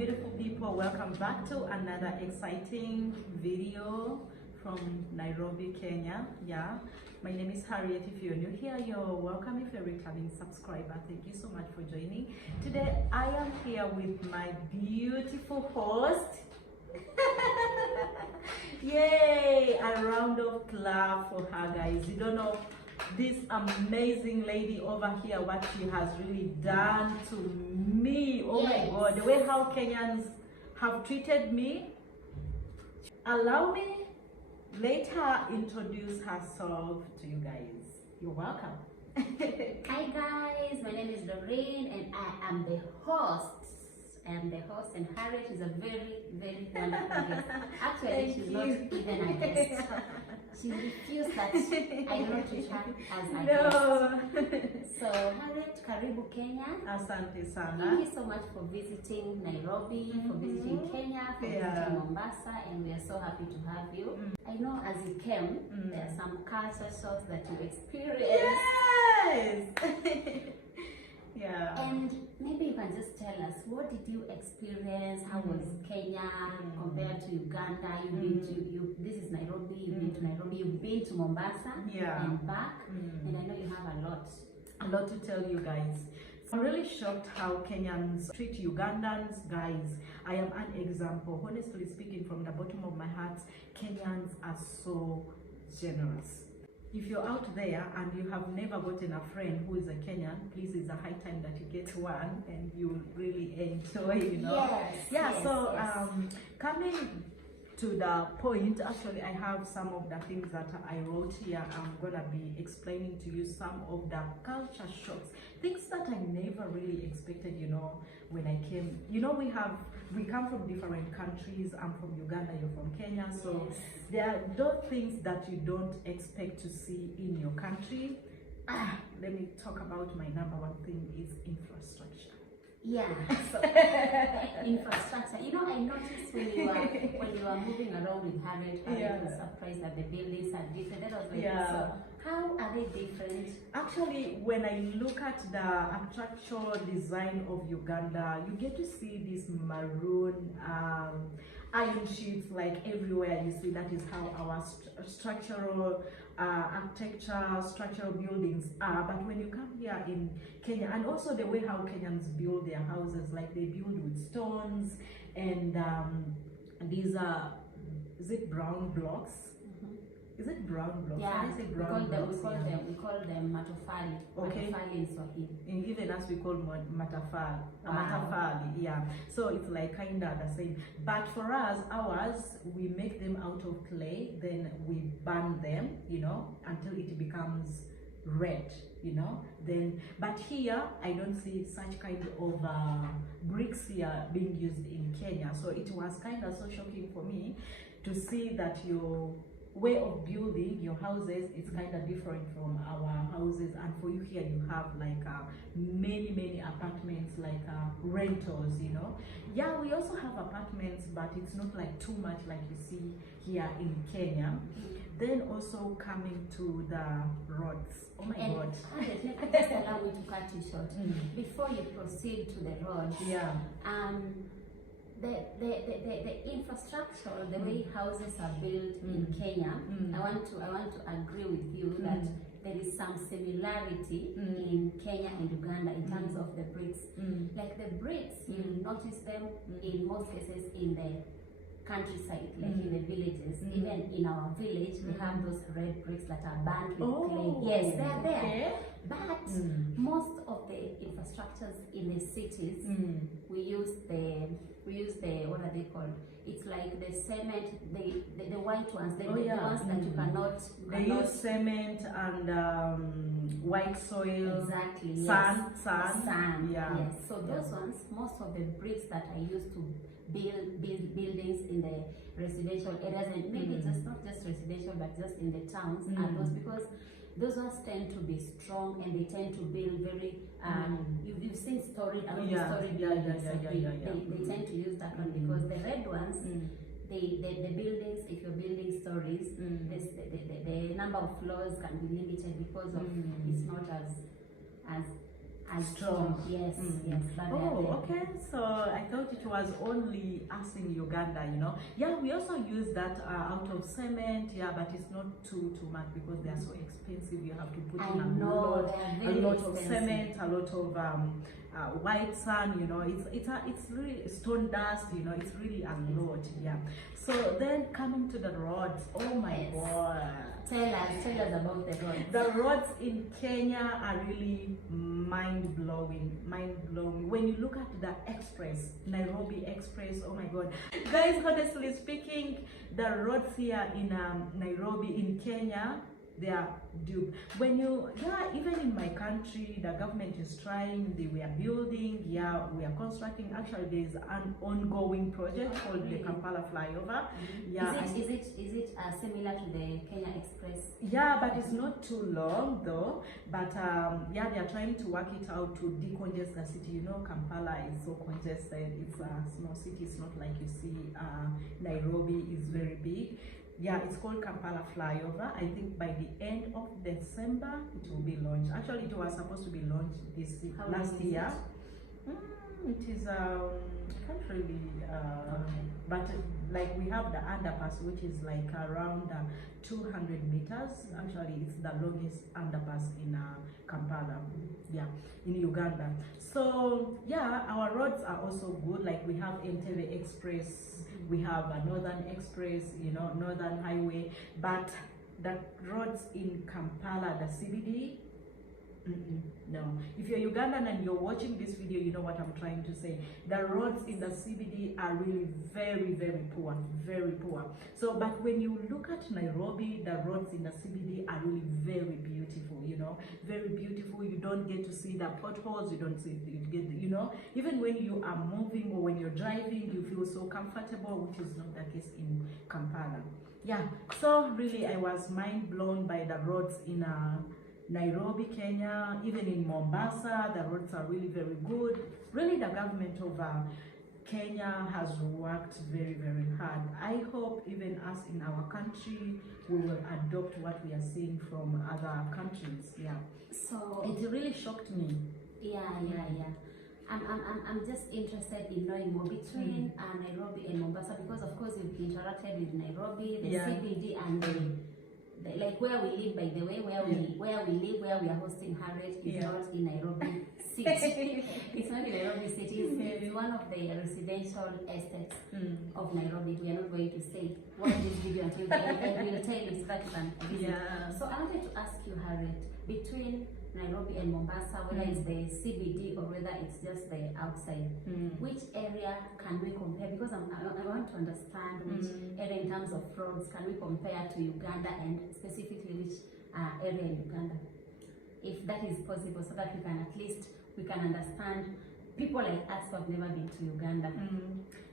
beautiful people, welcome back to another exciting video from Nairobi, Kenya. Yeah, my name is Harriet. If you're new here, you're welcome. If you're a returning subscriber, thank you so much for joining. Today I am here with my beautiful host. Yay, a round of applause for her, guys. You don't know this amazing lady over here, what she has really done to me. Oh yes. My God, the way how Kenyans have treated me. Allow me let her introduce herself to you guys. You're welcome. Hi guys, my name is Doreen and I am the host. And Harriet is a very, very wonderful guest. Actually, she's not even a guest. She refused that I don't treat her as a guest. So, Harriet, karibu Kenya. Asante sana. Thank you so much for visiting Nairobi, for visiting Kenya, for visiting Mombasa, and we are so happy to have you. I know as you came, there are some culture shocks that you experienced. Yes! Yeah. And maybe you can just tell us, what did you experience? How was Kenya compared to Uganda? You've been to, this is Nairobi, you've been to Nairobi, you've been to Mombasa and back, and I know you have a lot to tell you guys. I'm really shocked how Kenyans treat Ugandans, guys. I am an example. Honestly speaking, from the bottom of my heart, Kenyans are so generous. If you're out there and you have never gotten a friend who is a Kenyan, please, it's a high time that you get one and you really enjoy, you know. Coming to the point, actually I have some of the things that I wrote here. I'm gonna be explaining to you some of the culture shocks, things that I never really expected, you know, when I came. You know, we come from different countries. I'm from Uganda, you're from Kenya, so there are those things that you don't expect to see in your country. Let me talk about my number one thing is infrastructure. Yeah, so infrastructure. You know, I noticed when you were moving around with Harriet, I was surprised that the buildings are different. That was like, so how are they different? Actually, when I look at the architectural design of Uganda, you get to see this maroon iron sheets like everywhere. You see, that is how our structural structural buildings are. But when you come here in Kenya, and also the way how Kenyans build their houses, like they build with stones and these are, is it brown blocks? Is it brown blocks? Yeah, I say brown blocks. We call them matofali. Okay. Matofali in Swahili. And even as we call matafali. Wow. Matafali, yeah. So it's like kind of the same. But for us, ours, we make them out of clay, then we burn them, you know, until it becomes red, you know. Then, but here, I don't see such kind of bricks here being used in Kenya. So it was kind of so shocking for me to see that your way of building your houses is kind of different from our houses, and for you here you have like many apartments, like rentals, you know. Yeah, we also have apartments, but it's not like too much like you see here in Kenya. Then also coming to the roads. Oh my God. Just allow me to cut you short. Before you proceed to the roads, the infrastructure, the way houses are built in Kenya, I want to agree with you that there is some similarity in Kenya and Uganda in terms of the bricks. Like the bricks, you'll notice them in most cases in the countryside, like in the villages. Even in our village, we have those red bricks that are burnt with clay. Yes, they are there. Okay. But most of the infrastructures in the cities, we use the what are they called? It's like the cement, the white ones, the ones that you cannot. They use cement and white soil. Exactly. Sand. Yeah. Yes. So those ones, most of the bricks that I used to build buildings in the residential areas, and maybe just not just residential, but just in the towns, are those, because those ones tend to be strong and they tend to build very you've seen story buildings. They tend to use that one, because the red ones, the buildings, if you're building stories, the number of floors can be limited because of it's not as as strong. Yes, yes. But Oh, okay. So I thought it was only us in Uganda, you know. Yeah, we also use that out of cement. Yeah, but it's not too much because they are so expensive. You have to put in a lot of cement, a lot of white sand. You know, it's really stone dust. You know, it's really a lot. Yeah. So then coming to the roads. Oh my God. Tell us about the roads. The roads in Kenya are really mind-blowing. When you look at the express, Nairobi Express, oh my God. Guys, honestly speaking, the roads here in Nairobi, in Kenya, they are due. When you, even in my country, the government is trying, we are building, we are constructing. Actually, there is an ongoing project called the Kampala flyover. Yeah. Is it similar to the Kenya Express? Yeah, but it's not too long though. But yeah, they are trying to work it out to decongest the city. You know, Kampala is so congested. It's a small city. It's not like you see Nairobi is very big. Yeah, it's called Kampala flyover. I think by the end of December it will be launched. Actually, it was supposed to be launched last year. It is I can't really but like we have the underpass, which is like around 200 meters. Actually, it's the longest underpass in Kampala, yeah, in Uganda. So yeah, our roads are also good. Like we have Entebbe Express, we have a Northern Express, you know, Northern Highway. But the roads in Kampala, the CBD, no. If you're Ugandan and you're watching this video, you know what I'm trying to say. The roads in the CBD are really very, very poor, very poor. So, but when you look at Nairobi, the roads in the CBD are really very beautiful, you know, very beautiful. You don't get to see the potholes, you don't see, you know, even when you are moving or when you're driving, you feel so comfortable, which is not the case in Kampala. Yeah, so really I was mind blown by the roads in Nairobi, Kenya. Even in Mombasa, the roads are really very good. Really, the government of Kenya has worked very, very hard. I hope even us in our country, we will adopt what we are seeing from other countries. Yeah. So it really shocked me. Yeah. I'm just interested in knowing more between Nairobi and Mombasa, because of course you've interacted with Nairobi, the CBD, and like where we live, by the way, where we are hosting Harriet is not in Nairobi City. It's not in Nairobi City. It's one of the residential estates of Nairobi. We are not going to say what this video until I will tell you that you can visit. So I wanted to ask you, Harriet, between Nairobi and Mombasa, whether it's the CBD or whether it's just the outside, which area can we compare? Because I want to understand which area in terms of roads can we compare to Uganda, and specifically which area in Uganda, if that is possible, so that we can understand people like us who have never been to Uganda.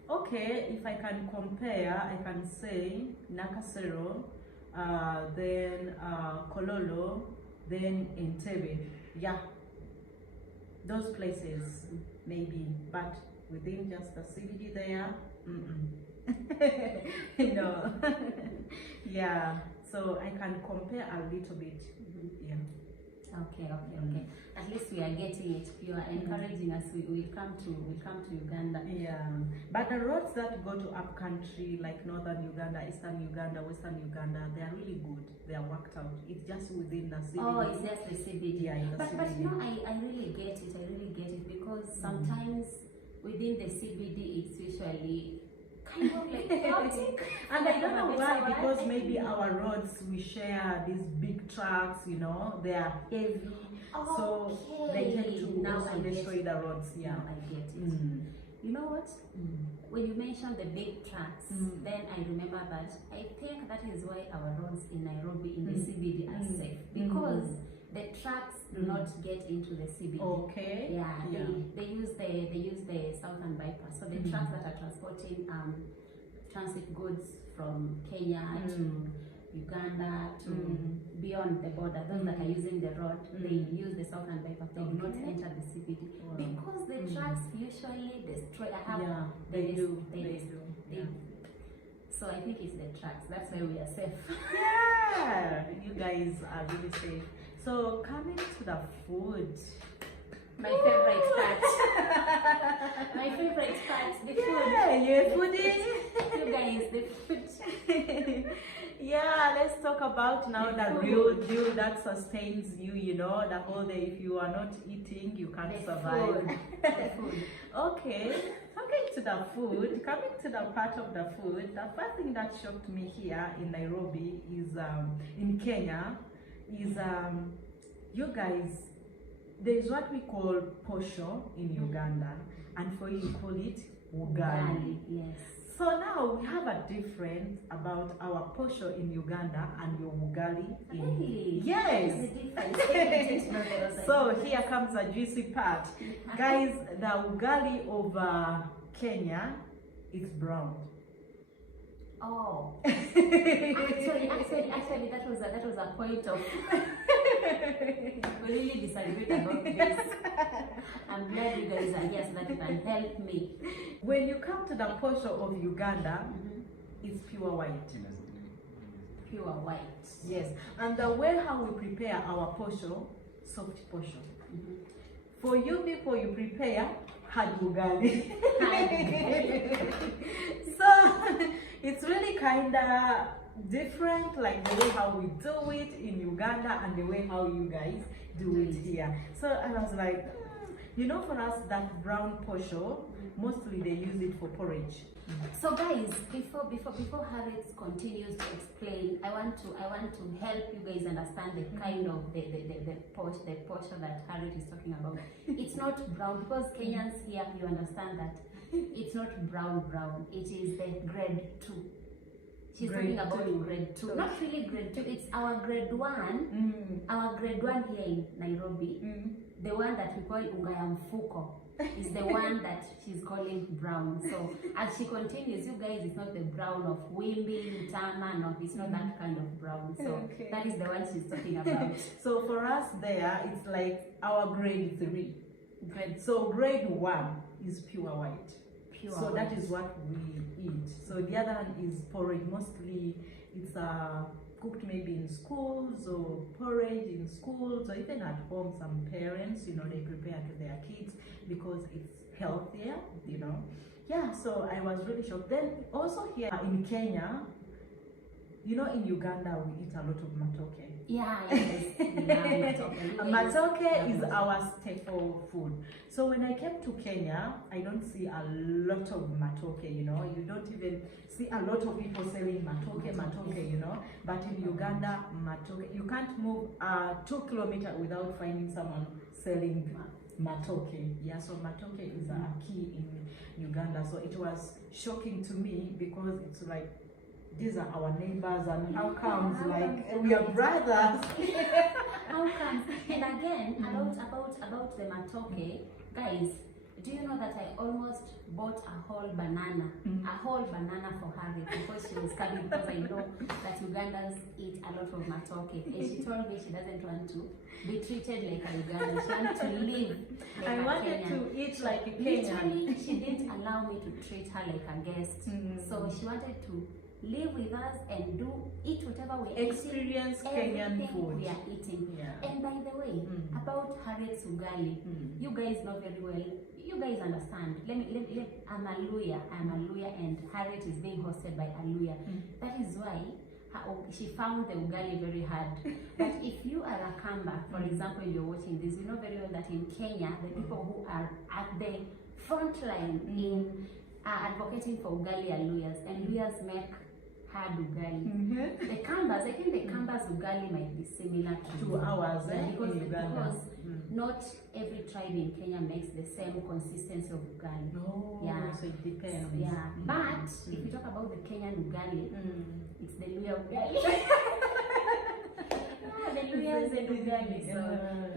Okay, if I can compare, I can say Nakasero, then Kololo, then Entebbe. Yeah, those places maybe, but within just the CBD there, no. Yeah, so I can compare a little bit. Yeah. Okay. At least we are getting it. You are encouraging us. We will come to Uganda. Yeah. But the roads that go to up country, like northern Uganda, eastern Uganda, western Uganda, they are really good. They are worked out. It's just within the CBD. Oh, it's just the CBD. Yeah, but you know, I really get it because sometimes within the CBD it's usually kind of like chaotic. And I don't know why, because maybe our roads, we share these big trucks, you know, they are heavy. So they tend to also destroy the roads. Yeah, now I get it. You know what? When you mentioned the big trucks, then I remember that I think that is why our roads in Nairobi, in the CBD, are safe, because the trucks do not get into the CBD. Okay. Yeah. They use the southern bypass. So the trucks that are transporting transit goods from Kenya to Uganda to beyond the border, those that are using the road, they use the southern bypass. They do not enter the CBD because the trucks usually destroy. They do. So I think it's the trucks. That's why we are safe. Yeah, you guys are really safe. So coming to the food, My favorite part. My favorite part, the food. Yeah, you're a foodie. You guys, the food. Yeah, let's talk about now The that food. real deal that sustains you, you know, the whole day. If you are not eating, you can't The survive. food. The food. Okay, coming to the food, coming to the part of the food, the first thing that shocked me here in Nairobi is, in Kenya, is you guys, there's what we call posho in Uganda, and for you, you call it ugali. Yes. So now we have a difference about our posho in Uganda and your ugali in... Really? Yes. What is the difference? I didn't know there was a So difference. here comes a juicy part. Guys, the ugali of Kenya is brown. Oh. Actually, that was a point of. We really disagreed about this. I'm glad you guys are here so that you can help me. When you come to the posho of Uganda, it's pure white. Pure white. Yes, and the way how we prepare our posho, soft posho. For you people, you prepare hard ugali. So it's really kinda different, like the way how we do it in Uganda and the way how you guys do it here. So I was like, you know, for us that brown posho, mostly they use it for porridge. So guys, before Harriet continues to explain, I want to help you guys understand the kind of the posho that Harriet is talking about. It's not brown, because Kenyans here, you understand that it's not brown. It is the grade 2. She's Grade talking about 2. grade 2. Not really grade 2. It's our grade 1. Our grade 1 here in Nairobi. The one that we call ungaya mfuko is the one that she's calling brown. So as she continues, you guys, it's not the brown of Wimby, Tama, no, it's not that kind of brown. So that is the one she's talking about. So for us there, it's like our grade 3. So grade 1 is pure white. So that is what we eat. So the other one is porridge. Mostly it's cooked maybe in schools, or porridge in schools, or even at home. Some parents, you know, they prepare to their kids because it's healthier, you know. Yeah, so I was really shocked. Then also here in Kenya, you know, in Uganda we eat a lot of matoke. Yeah, yes. Matoke is our staple food. So when I came to Kenya, I don't see a lot of matoke, you know. You don't even see a lot of people selling matoke, you know. But in Uganda, matoke, you can't move 2 kilometers without finding someone selling matoke. Yeah, so matoke is a key in Uganda. So it was shocking to me because it's like, these are our neighbors, and how comes like we are brothers? How comes? And again, about the matoke, guys, do you know that I almost bought a whole banana for Harriet because she was coming, because I know that Ugandans eat a lot of matoke, and she told me she doesn't want to be treated like a Ugandan. She wants to live like I wanted Kenyan. to eat like a Kenyan. Literally, she didn't allow me to treat her like a guest. So she wanted to live with us and eat whatever we experience Kenyan food we are eating. Yeah. And by the way, about Harriet's ugali, you guys know very well. You guys understand. I'm a Luya, and Harriet is being hosted by a Luya. That is why she found the ugali very hard. But if you are a Kamba, for example, you're watching this, you know very well that in Kenya, the people who are at the front line in advocating for ugali are Luyas, and Luyas make hard ugali. The Kambas, I think the Kambas ugali might be similar to ours, because in not every tribe in Kenya makes the same consistency of ugali. No, yeah, so it depends. Yeah, but if you talk about the Kenyan ugali, it's the Luya ugali. The Luyas and ugali. So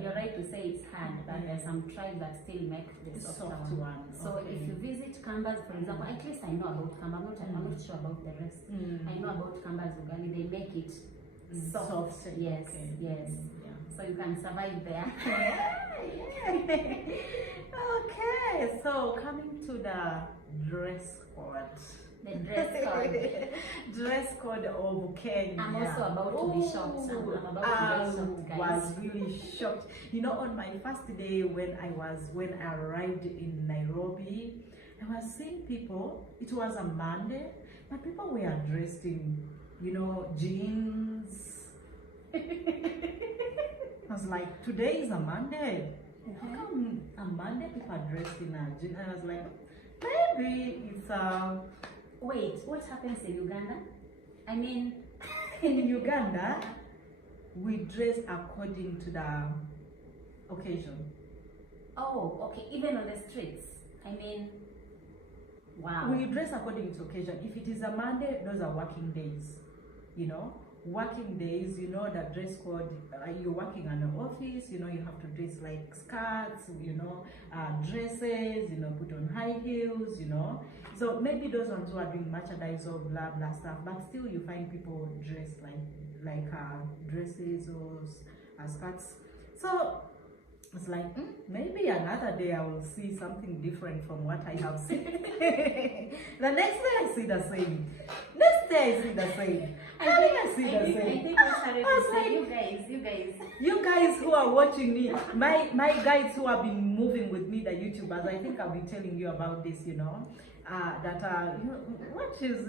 you're right to say it's hard, but there are some tribes that still make the soft one. So if you visit Kambas, for example, at least I know about Kamba. I'm not sure about the rest. I know about Kambas ugali. They make it soft. Yes, yes. Yeah. So you can survive there. Okay, so coming to the dress code. The dress code. Dress code of Kenya. I'm also about to be shocked. I'm about to be shocked, guys. I was really shocked. You know, on my first day when I arrived in Nairobi, I was seeing people. It was a Monday, but people were dressed in, you know, jeans. I was like, today is a Monday. How come a Monday people are dressed in a jeans? I was like, maybe it's a... Wait, what happens in Uganda? I mean, in Uganda, we dress according to the occasion. Oh, okay. Even on the streets. I mean, wow. We dress according to occasion. If it is a Monday, those are working days. You know, working days. You know the dress code. You're working in an office. You know you have to dress like skirts. You know, dresses. You know, put on high heels. You know. So maybe those ones who are doing merchandise or blah blah stuff, but still you find people dressed like dresses or skirts. So it's like maybe another day I will see something different from what I have seen. The next day I see the same. Next day I see the same. I see the same. I think I started to say, you guys who are watching me, my guys who have been moving with me, the YouTubers, I think I'll be telling you about this, you know. What is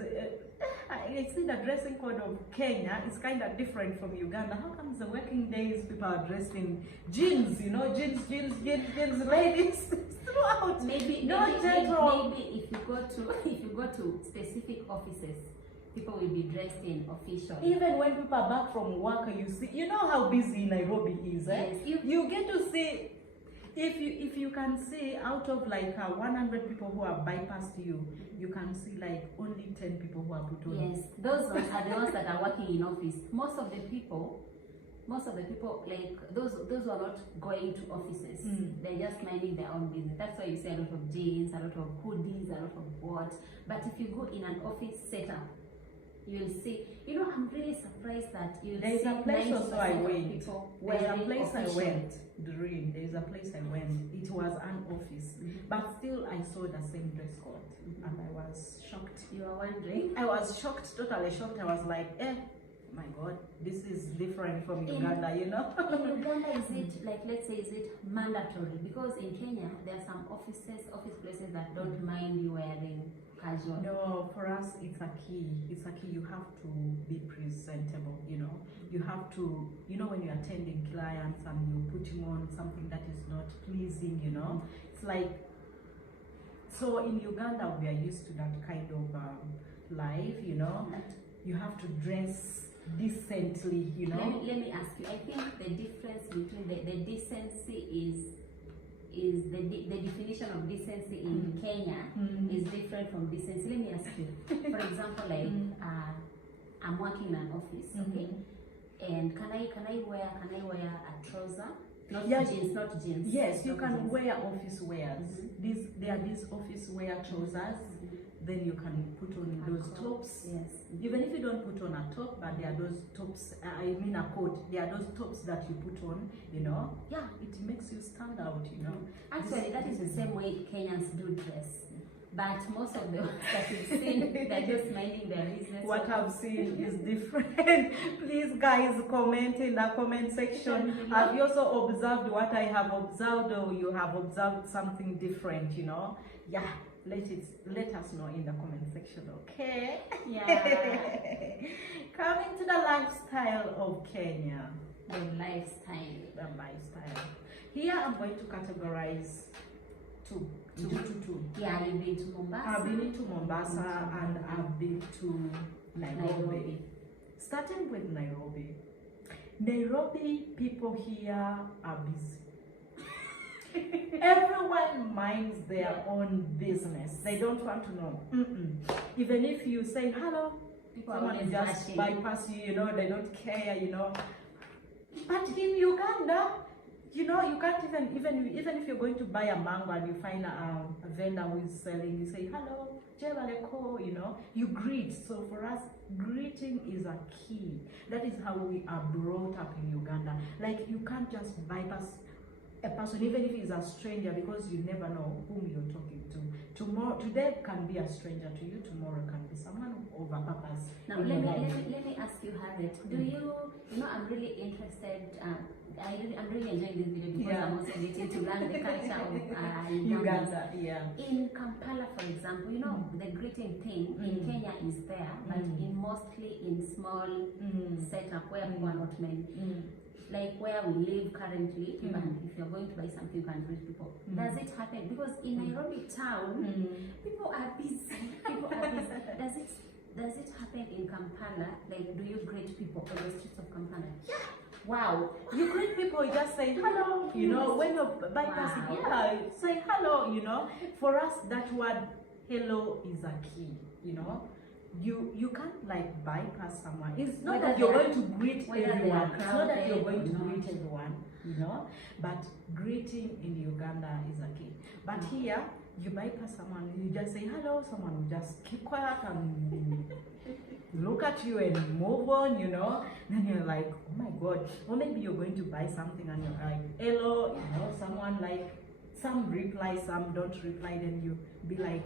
I see the dressing code of Kenya is kind of different from Uganda. How comes the working days people are dressed in jeans, you know, jeans, ladies throughout? Maybe if you go to specific offices, people will be dressed in official. Even when people are back from work, you know how busy Nairobi is, eh? Yes, you get to see. If you can see out of like 100 people who have bypassed you, you can see like only 10 people who are put on. Yes, those ones are the ones that are working in office. Most of the people like those who are not going to offices, they're just minding their own business. That's why you see a lot of jeans, a lot of hoodies, a lot of what. But if you go in an office setup, you'll see. You know, I'm really surprised that you'll see. There's a place also I went. There's a place official. I went. There's a place I went. It was an office, but still I saw the same dress code, and I was shocked. You are wondering? I was shocked, totally shocked. I was like, my God, this is different from Uganda, you know. In Uganda, is it like, let's say, is it mandatory? Because in Kenya, there are some office places that don't mind you wearing casual. No, for us, it's a key. It's a key. You have to be presentable, you know. You have to, you know, when you're attending clients and you're putting on something that is not pleasing, you know. It's like, so in Uganda, we are used to that kind of life, you know. You have to dress decently, you know. Let me ask you. I think the difference between the decency is the definition of decency in Kenya is different from decency. Let me ask you. For example, like I'm working in an office, okay, and can I wear a trouser? Not jeans. Yes, you can wear office wears. There are these office wear trousers. Then you can put on those tops. Yes. Even if you don't put on a top, but there are those tops, I mean a coat, there are those tops that you put on, you know. Yeah, it makes you stand out, you know. Actually, that is the same way Kenyans do dress. But most of the ones that you've seen, they're just minding their business. What I've seen is different. Please, guys, comment in the comment section. Have you also observed what I have observed, or you have observed something different, you know? Yeah. Let us know in the comment section, okay? Yeah. Coming to the lifestyle of Kenya. The lifestyle. Here I'm going to categorize two. Yeah, you've been to Mombasa. I've been to Mombasa and I've been to Nairobi. Starting with Nairobi. Nairobi people here are busy. Everyone minds their own business. They don't want to know. Even if you say hello, someone just bypass you, you know, they don't care, you know. But in Uganda, you know, you can't even if you're going to buy a mango and you find a vendor who is selling, you say hello, Jebaleko, you know, you greet. So for us, greeting is a key. That is how we are brought up in Uganda. Like, you can't just bypass a person, even if he's a stranger, because you never know whom you're talking to. Today can be a stranger to you, tomorrow can be someone of a purpose. Now let me ask you, Harriet, do you know, I'm really interested, I'm really enjoying this video because I'm also getting to learn the culture of Uganda. Yeah. In Kampala, for example, you know, the greeting thing in Kenya is there, but mostly in small setup where people are not many. Like where we live currently, even if you're going to buy something, you can greet people. Does it happen? Because in Nairobi town, people are busy. People are busy. Does it happen in Kampala? Like, do you greet people on the streets of Kampala? Yeah. Wow. You greet people, you just say hello, you know, when you're bypassing, say hello, you know. For us, that word hello is a key, you know. You can't like bypass someone. It's not that you're going to greet everyone. It's not that you're going to greet everyone, you know. But greeting in Uganda is a key. But here, you bypass someone, you just say hello, someone will just keep quiet and look at you and move on, you know. Then you're like, oh my God. Or maybe you're going to buy something and you're like, hello, you know, someone like, some reply, some don't reply, then you be like,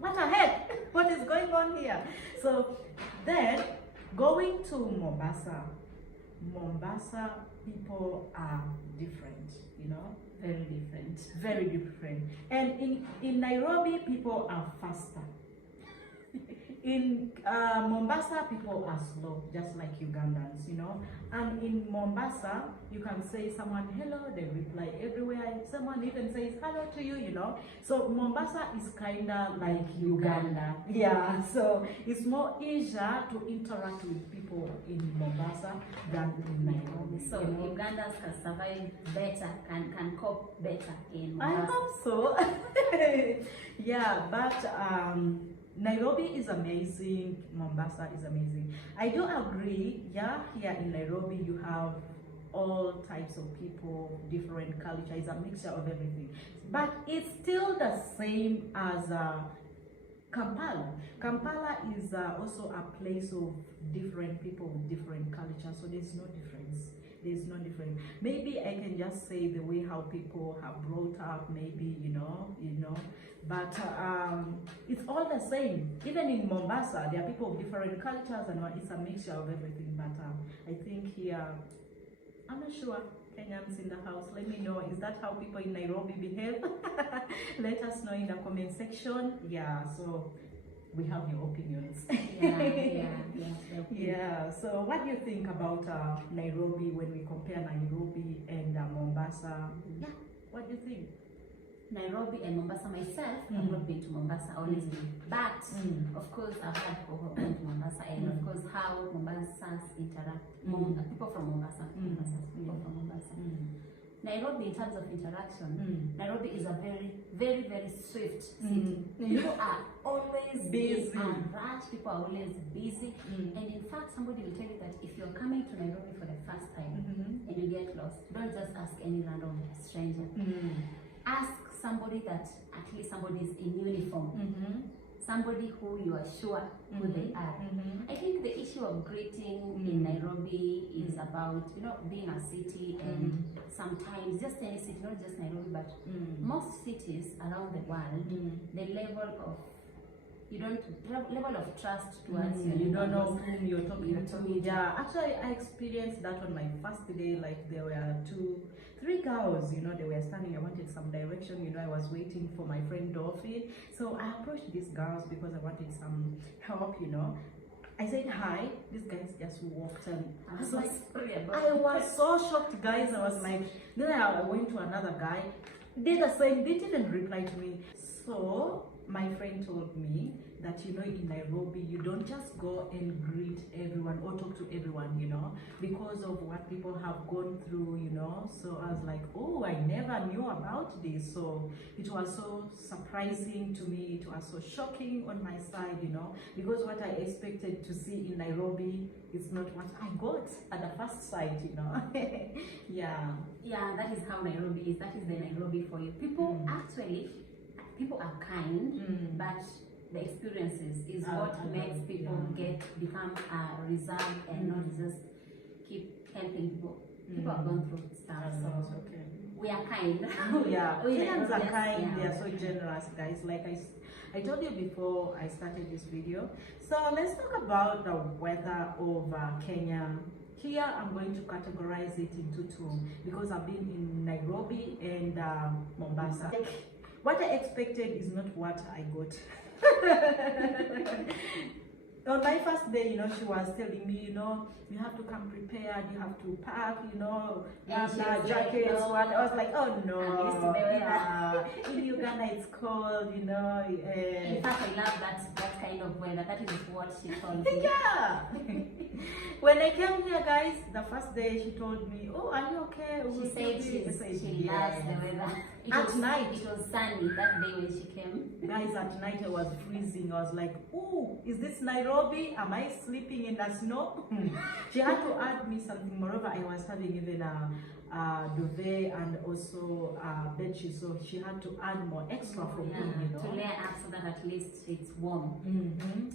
what the heck? What is going on here? So then going to Mombasa people are different, you know, very different. And in Nairobi people are faster. In Mombasa people are slow, just like Ugandans, you know. And in Mombasa, you can say someone hello, they reply everywhere. Someone even says hello to you, you know. So Mombasa is kind of like Uganda. Yeah, so it's more easier to interact with people in Mombasa than in Nairobi. So Ugandans can survive better, can cope better in Mombasa. I hope so. Yeah, but Nairobi is amazing, Mombasa is amazing. I do agree, yeah, here in Nairobi you have all types of people, different culture, it's a mixture of everything. But it's still the same as Kampala. Kampala is also a place of different people with different culture, so there's no difference. There's no difference. Maybe I can just say the way how people have brought up, maybe, you know, but it's all the same. Even in Mombasa, there are people of different cultures and it's a mixture of everything. But I think here, I'm not sure. Kenyans in the house, let me know, is that how people in Nairobi behave? Let us know in the comment section. Yeah, so we have your opinions. Yeah. So what do you think about Nairobi when we compare Nairobi and Mombasa? Yeah, what do you think? Nairobi and Mombasa, myself, I've not been to Mombasa, honestly. But, of course, I've had people who have been to Mombasa, and of course, how Mombasans interact. People from Mombasa, people from Mombasa. Nairobi, in terms of interaction, Nairobi is a very swift city. People are always busy and rush. People are always busy. And in fact, somebody will tell you that if you're coming to Nairobi for the first time and you get lost, don't just ask any random stranger. Ask somebody that at least somebody is in uniform. Somebody who you are sure who they are. I think the issue of greeting in Nairobi is about, you know, being a city and sometimes just any city, not just Nairobi, but most cities around the world, the level of trust towards you don't know whom you're talking to. Yeah, actually I experienced that on my first day. Like there were 3 girls, you know, they were standing. I wanted some direction, you know, I was waiting for my friend Dolphin. So I approached these girls because I wanted some help, you know. I said hi, these guys just walked and I was so shocked, guys. I was like, then I went to another guy, did the same, they didn't reply to me. So my friend told me that, you know, in Nairobi, you don't just go and greet everyone or talk to everyone, you know, because of what people have gone through, you know. So I was like, oh, I never knew about this. So it was so surprising to me. It was so shocking on my side, you know, because what I expected to see in Nairobi is not what I got at the first sight, you know. Yeah, that is how Nairobi is. That is the Nairobi for you. People people are kind, but the experiences is what makes people become reserved and not just keep helping people. People have gone through stuff, so we are kind. Yeah, Kenyans are Yes, kind. yeah. They are so generous, guys. Like I told you before I started this video. So let's talk about the weather of Kenya. Here I'm going to categorize it into two because I've been in Nairobi and Mombasa. What I expected is not what I got. On my first day, you know, she was telling me, you know, you have to come prepared, you have to pack, you know, jackets, no. what. I was like, oh no. Yeah. In Uganda it's cold, you know. In fact, I love that kind of weather. That is what she told me. Yeah. When I came here, guys, the first day she told me, oh, are you okay? She said she loves the weather. At night. It was sunny that day when she came. Guys, at night I was freezing. I was like, oh, is this Nairobi? Am I sleeping in the snow? She had to add me something. Moreover, I was having even a duvet and also bed sheet, so she had to add more extra for me, you know, to layer up so that at least it's warm.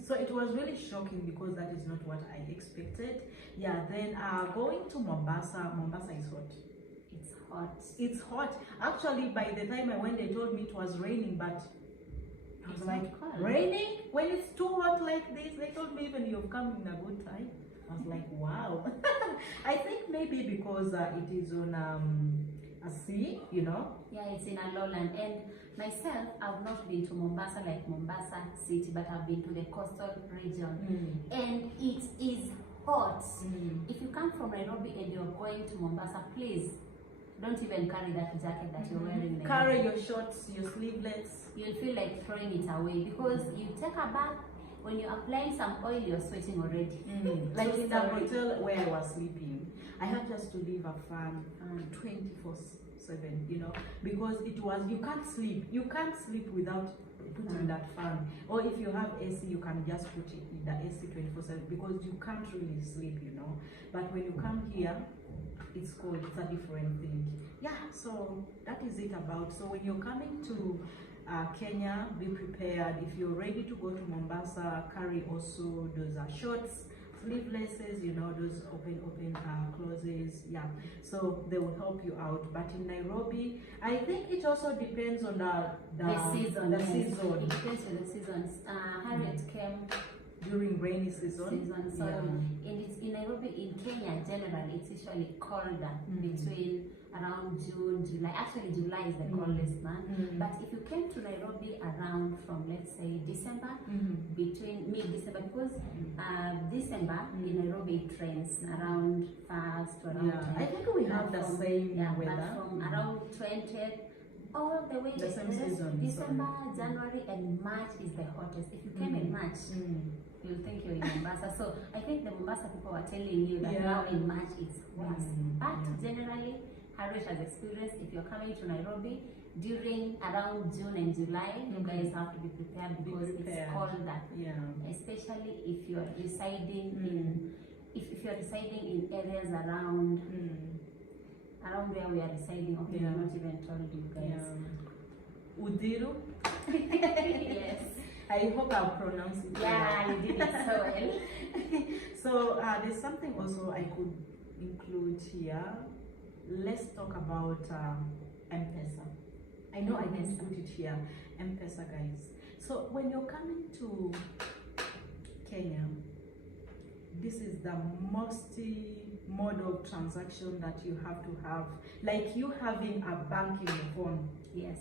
So it was really shocking because that is not what I expected. Yeah, then going to Mombasa is hot. It's hot. It's hot. Actually, by the time I went, they told me it was raining, but I was like, raining? When it's too hot like this? They told me even you've come in a good time. I was like, wow. I think maybe because it is on a sea, you know. Yeah, it's in a lowland. And myself, I've not been to Mombasa like Mombasa city, but I've been to the coastal region. And it is hot. If you come from Nairobi and you're going to Mombasa, please don't even carry that jacket that you're wearing there. Carry your shorts, your sleevelets. You'll feel like throwing it away because you take a bath. When you're applying some oil, you're sweating already. Like in the hotel where I was sleeping, I had just to leave a fan 24/7, you know, because it was, you can't sleep. You can't sleep without putting that fan. Or if you have AC, you can just put it in the AC 24/7 because you can't really sleep, you know. But when you come here, it's cold. It's a different thing. Yeah, so that is it about. So when you're coming to Kenya, be prepared. If you're ready to go to Mombasa, carry also those shorts, sleevelesses, you know, those open clothes. Yeah, so they will help you out. But in Nairobi, I think it also depends on the season. It depends on the seasons. Harriet came during rainy season. So in Nairobi, in Kenya generally, it's usually colder between around June, July. Actually, July is the coldest month. But if you came to Nairobi around from, let's say, December, between mid-December, because December in Nairobi it rains around 1st to around 10th. I think we have the same weather. But from around 20th all the way the same season. December, January, and March is the hottest. If you came in March, you'll think you're in Mombasa. So I think the Mombasa people are telling you that now in March it's worse. But generally, Harish has experienced, if you're coming to Nairobi during around June and July, you guys have to be prepared because it's colder. Especially if you're residing in if you're residing in areas around where we are residing. Okay, I'm not even told you guys. Udiru. Yes. I hope I'll pronounce it. Yeah, you did it so well. So there's something also I could include here. Let's talk about M-Pesa. I know I didn't put it here. M-Pesa, guys. So when you're coming to Kenya, this is the mode of transaction that you have to have. Like you having a bank in your phone. Yes.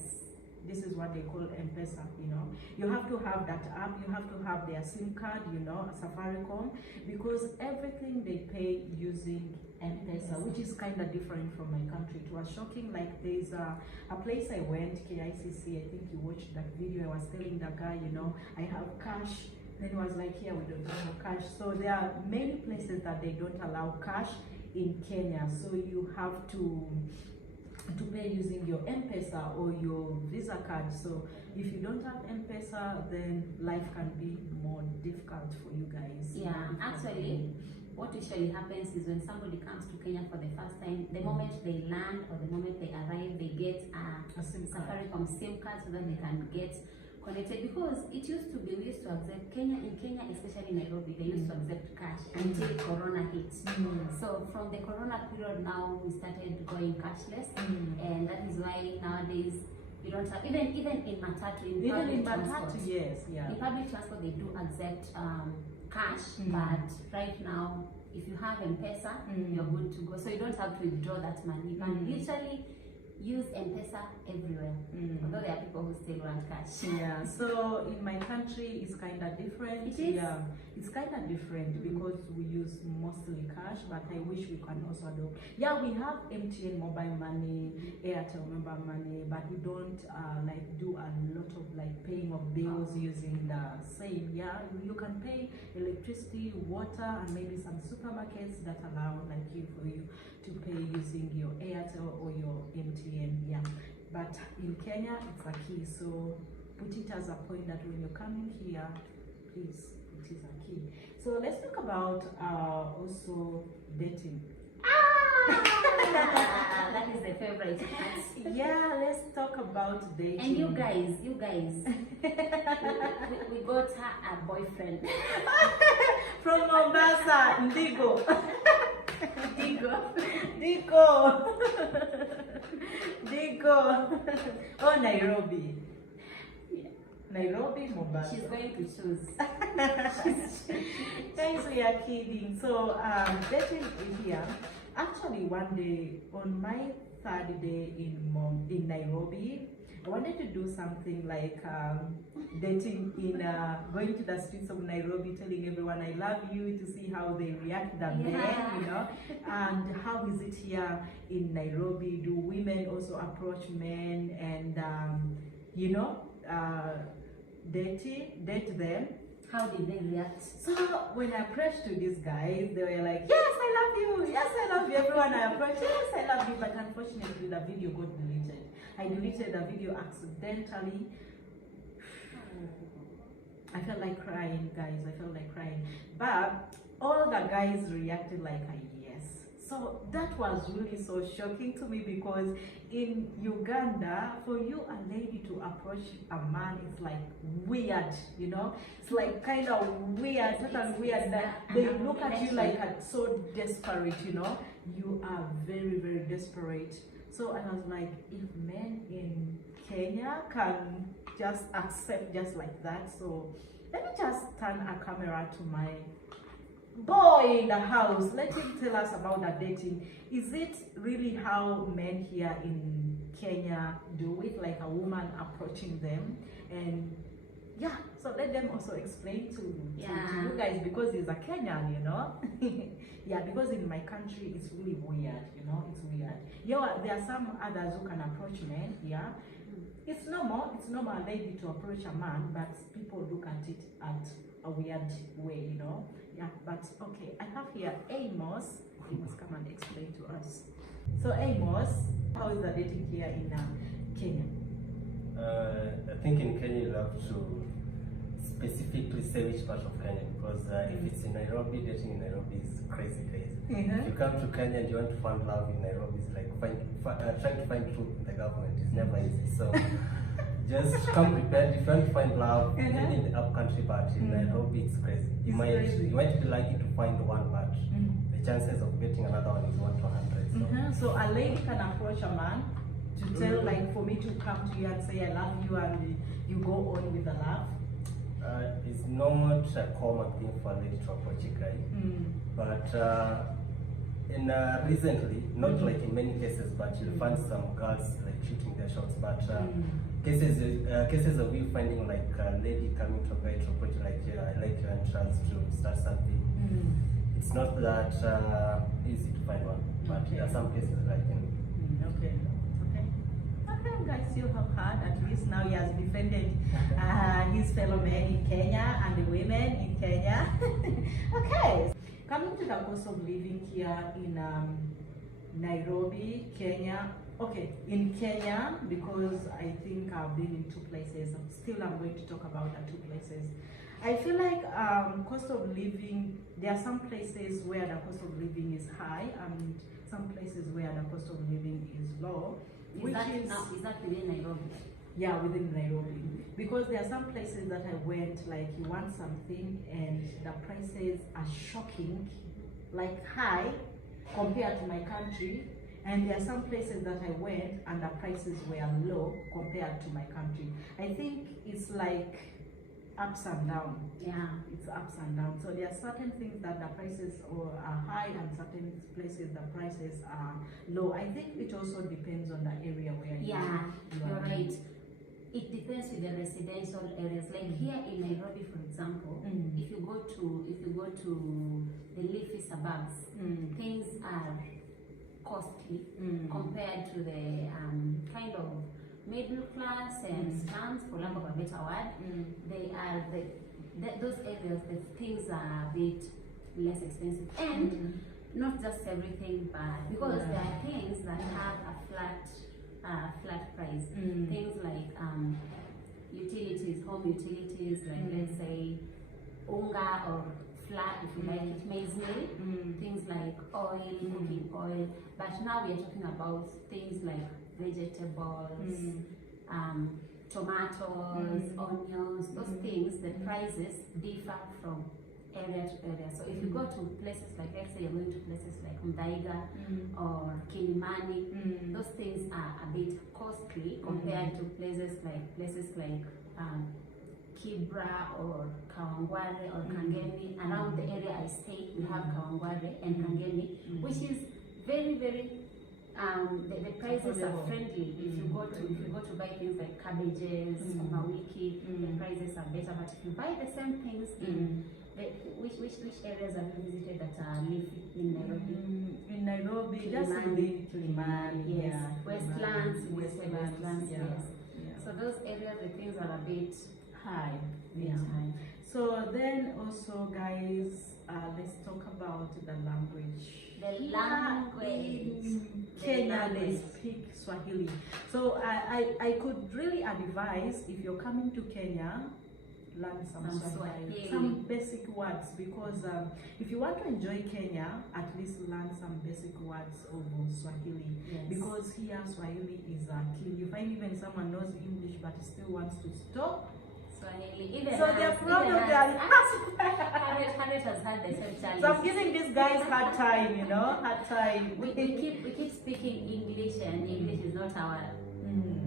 This is what they call M-Pesa, you know. You have to have that app, you have to have their SIM card, you know, Safaricom, because everything they pay using M-Pesa, which is kind of different from my country. It was shocking. Like there's a place I went, KICC, I think you watched that video. I was telling the guy, you know, I have cash. Then he was like, here we don't have cash. So there are many places that they don't allow cash in Kenya. So you have to pay using your M-Pesa or your Visa card. So if you don't have M-Pesa, then life can be more difficult for you guys. Yeah, actually, what usually happens is when somebody comes to Kenya for the first time, the moment they land or the moment they arrive, they get a Safaricom SIM card so that they can get connected. Because it used to be, we used to to accept in Kenya, especially Nairobi, they used to accept cash until Corona hit. So from the Corona period now, we started going cashless, and that is why nowadays you don't have even in matatu, in public transport. Yes, yeah. In public transport, they do accept cash, but right now, if you have M-Pesa, you're good to go. So you don't have to withdraw that money. You can literally use M-Pesa everywhere. Although there are people who still want cash. Yeah, so in my country it's kind of different. It is? Yeah, it's kind of different because we use mostly cash, but I wish we can also do. Yeah, we have MTN mobile money, Airtel mobile money, but we don't like do a lot of like paying of bills using the same. Yeah, you can pay electricity, water, and maybe some supermarkets that allow like for you to pay using your Airtel or your MTN. Yeah, but in Kenya it's a key, so put it as a point that when you're coming here, please, it is a key. So let's talk about also dating. That is the favorite part. Yeah, let's talk about dating. And you guys, we got her a boyfriend from Mombasa, Ndigo. Digo. Oh, Nairobi. Nairobi, Mombasa. She's going to choose. Guys, we are kidding. So, dating here. Actually, one day on my third day in Nairobi, I wanted to do something like dating in going to the streets of Nairobi, telling everyone I love you, to see how they react that day, you know. And how is it here in Nairobi? Do women also approach men and you know, date them? How did they react? So when I approached to these guys, they were like, yes, I love you. Yes, I love you. Everyone I approached, yes, I love you. But unfortunately, the video got deleted. I deleted the video accidentally. I felt like crying, guys. I felt like crying. But all the guys reacted like a yes. So that was really so shocking to me, because in Uganda, for you a lady to approach a man is like weird, you know. It's like kind of weird, totally weird, that they look at you like so desperate, you know. You are very, very desperate. So I was like, if men in Kenya can just accept just like that, so let me just turn a camera to my boy in the house. Let him tell us about the dating. Is it really how men here in Kenya do it, like a woman approaching them? And yeah, so let them also explain to you guys, because he's a Kenyan, you know. Yeah, because in my country it's really weird, you know. It's weird. Yeah, there are some others who can approach men. Yeah, it's normal a lady to approach a man, but people look at it at a weird way, you know. Yeah, but okay, I have here Amos. Amos, come and explain to us. So Amos, how is the dating here in Kenya? I think in Kenya you have to specifically say which part of Kenya, because if it's in Nairobi, dating in Nairobi is crazy, guys. If you come to Kenya and you want to find love in Nairobi, it's like trying to find truth in the government is never easy. So just come prepared. If you want to find love, even in the up country, but in Nairobi it's crazy. You might be lucky to find one, but the chances of getting another one is 1 to 100. So a lady can approach a man to tell, like, for me to come to you and say I love you, and you go on with the love. It's not a common thing for a lady to approach a guy, but recently, not like in many cases, but you'll find some girls like shooting their shots. But cases of you finding like a lady coming to a guy to approach you, like, I like you and tries to start something. It's not that easy to find one, but there are some cases like Okay, guys, you have heard. At least now he has defended his fellow men in Kenya and the women in Kenya. Okay, coming to the cost of living here in Nairobi, Kenya. Okay, in Kenya, because I think I've been in 2 places. Still, I'm going to talk about the 2 places. I feel like cost of living, there are some places where the cost of living is high and some places where the cost of living is low. Is that within Nairobi? Yeah, within Nairobi. Because there are some places that I went, like you want something and the prices are shocking, like high compared to my country. And there are some places that I went and the prices were low compared to my country. I think it's like ups and down. Yeah. It's ups and downs. So there are certain things that the prices are high and certain places the prices are low. I think it also depends on the area where Yeah, you you're are. right. It depends with the residential areas. Like here in Nairobi, for example, if you go to the leafy suburbs, things are costly compared to the kind of middle class and slums, for lack of a better word. They are those areas. The things are a bit less expensive, and not just everything bad, because there are things that have a flat price. Things like utilities, home utilities, like let's say unga or flour, if you like it, maize meal, things like oil, cooking oil. But now we are talking about things like vegetables, tomatoes, onions, those things. The prices differ from area to area. So if you go to places like, let's say you're going to places like Mdaiga or Kilimani, those things are a bit costly compared to places like Kibra or Kawangware or Kangemi. Around the area I stay, we have Kawangware and Kangemi, which is very, very the prices are friendly. If you go to buy things like cabbages, mawiki, the prices are better. But if you buy the same things in which areas have you visited that are leafy in Nairobi? In Nairobi, Kilimani, just within Kilimani, yes. yeah. Westlands, Westlands, yes. Yeah. So those areas, the things are a bit High. Yeah. high. So then also, guys, let's talk about the language. The language. In Kenya, they speak Swahili. So I could really advise, if you're coming to Kenya, learn some Swahili, some basic words, because if you want to enjoy Kenya, at least learn some basic words of Swahili. Yes. Because here Swahili is a key. You find even someone knows English but still wants to stop Swahili. So they're proud of their Harriet has had the same challenge. So I'm giving these guys hard time, hard time. We keep speaking English, and English is not our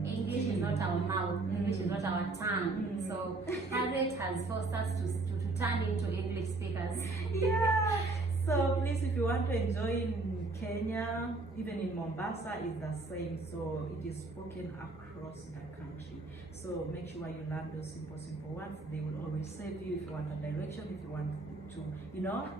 English is not our mouth. English is not our tongue. So Harriet has forced us to turn into English speakers. Yeah. So please, if you want to enjoy in Kenya, even in Mombasa, is the same. So it is spoken across the country. So make sure you learn those simple words. They will always save you if you want a direction, if you want to,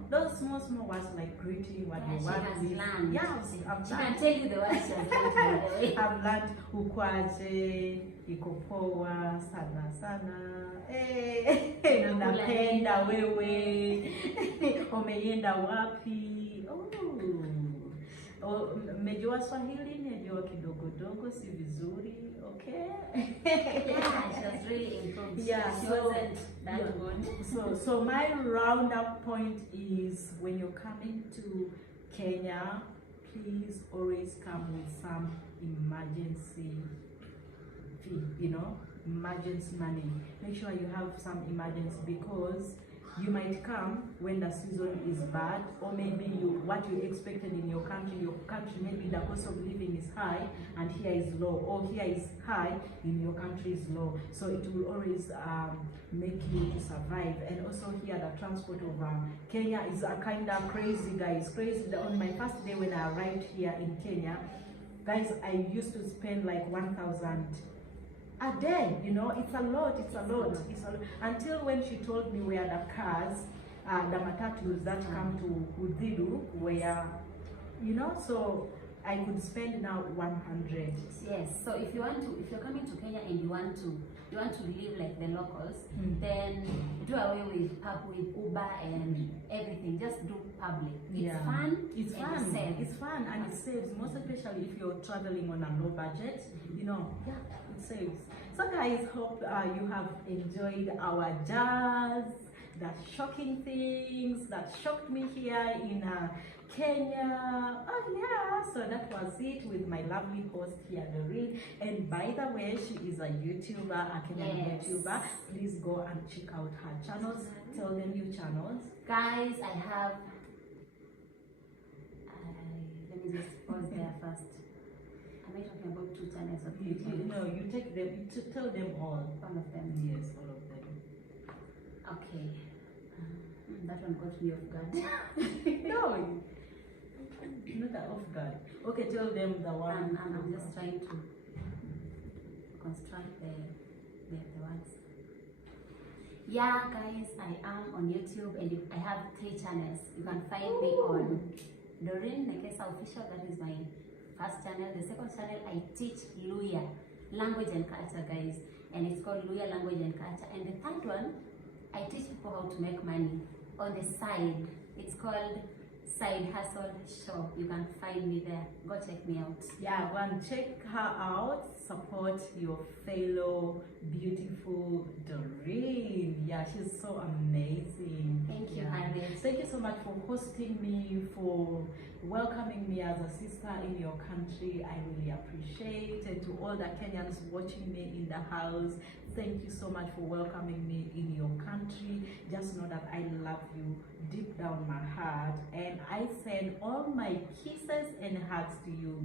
those small words like greeting, what you want. She has learned. Yes, I've She learned. can tell you the words she has learned, by the way. I've learned ukwaje, ikopoa, sana. Napenda wewe. Umeenda wapi? Mmejua Swahili, nimejua kidogo, si vizuri. Okay. Yeah, she has really improved. Yeah, she so, wasn't that good. So my roundup point is, when you're coming to Kenya, please always come with some emergency fee, emergency money. Make sure you have some emergency, because you might come when the season is bad, or maybe what you expected in your country maybe the cost of living is high and here is low, or here is high in your country is low. So it will always make you to survive. And also here the transport of Kenya is a kind of crazy, guys. Crazy. On my first day when I arrived here in Kenya, guys, I used to spend like 1,000 a day, it's a lot. Until when she told me where the cars, the matatus that come to Udhiru, where, so I could spend now 100. Yes. So if you're coming to Kenya and you want to live like the locals, then do away with Uber and everything. Just do public. It's fun. It's fun and it saves, most especially if you're traveling on a low budget. It saves. So guys, hope you have enjoyed our jazz the shocking things that shocked me here in Kenya. Oh yeah, so that was it with my lovely host here, Doreen. And by the way, she is a YouTuber, a Kenyan YouTuber. Please go and check out her channels. Tell them your channels. Guys, I have, let me just pause there first. Am I talking about 2 channels of YouTube? No, you take them, tell them all. All of them? Yes, all of them. Okay. That one got me off guard. No, not off guard. Okay, tell them the one. I'm just trying to construct the words. Yeah, guys, I am on YouTube and I have 3 channels. You can find me on Doreen Nekesa Official. That is my first channel. The second channel, I teach Luya language and culture, guys, and it's called Luya language and culture. And the third one, I teach people how to make money on the side. It's called Side Hustle Show. You can find me there. Go check me out. Yeah, go and check her out. Support your fellow beautiful Doreen. Yeah, she's so amazing. Thank you, yeah. Harriet. Thank you so much for hosting me, for welcoming me as a sister in your country. I really appreciate it. To all the Kenyans watching me in the house, thank you so much for welcoming me in your country. Just know that I love you deep down my heart, and I send all my kisses and hugs to you.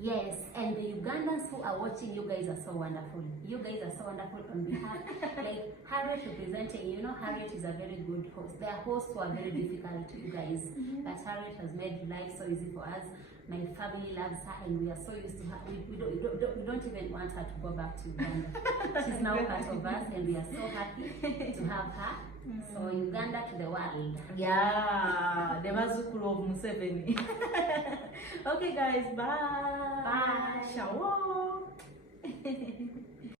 Yes, and the Ugandans who are watching, you guys are so wonderful. You guys are so wonderful on behalf, like Harriet representing, you know, Harriet is a very good host. Their hosts were very difficult to you guys, but Harriet has made life so easy for us. My family loves her and we are so used to her. We don't even want her to go back to Uganda. She's now part of us and we are so happy to have her. So Uganda to the world. Yeah, the Mazukuru of Museveni. Okay guys, bye. Bye. Ciao.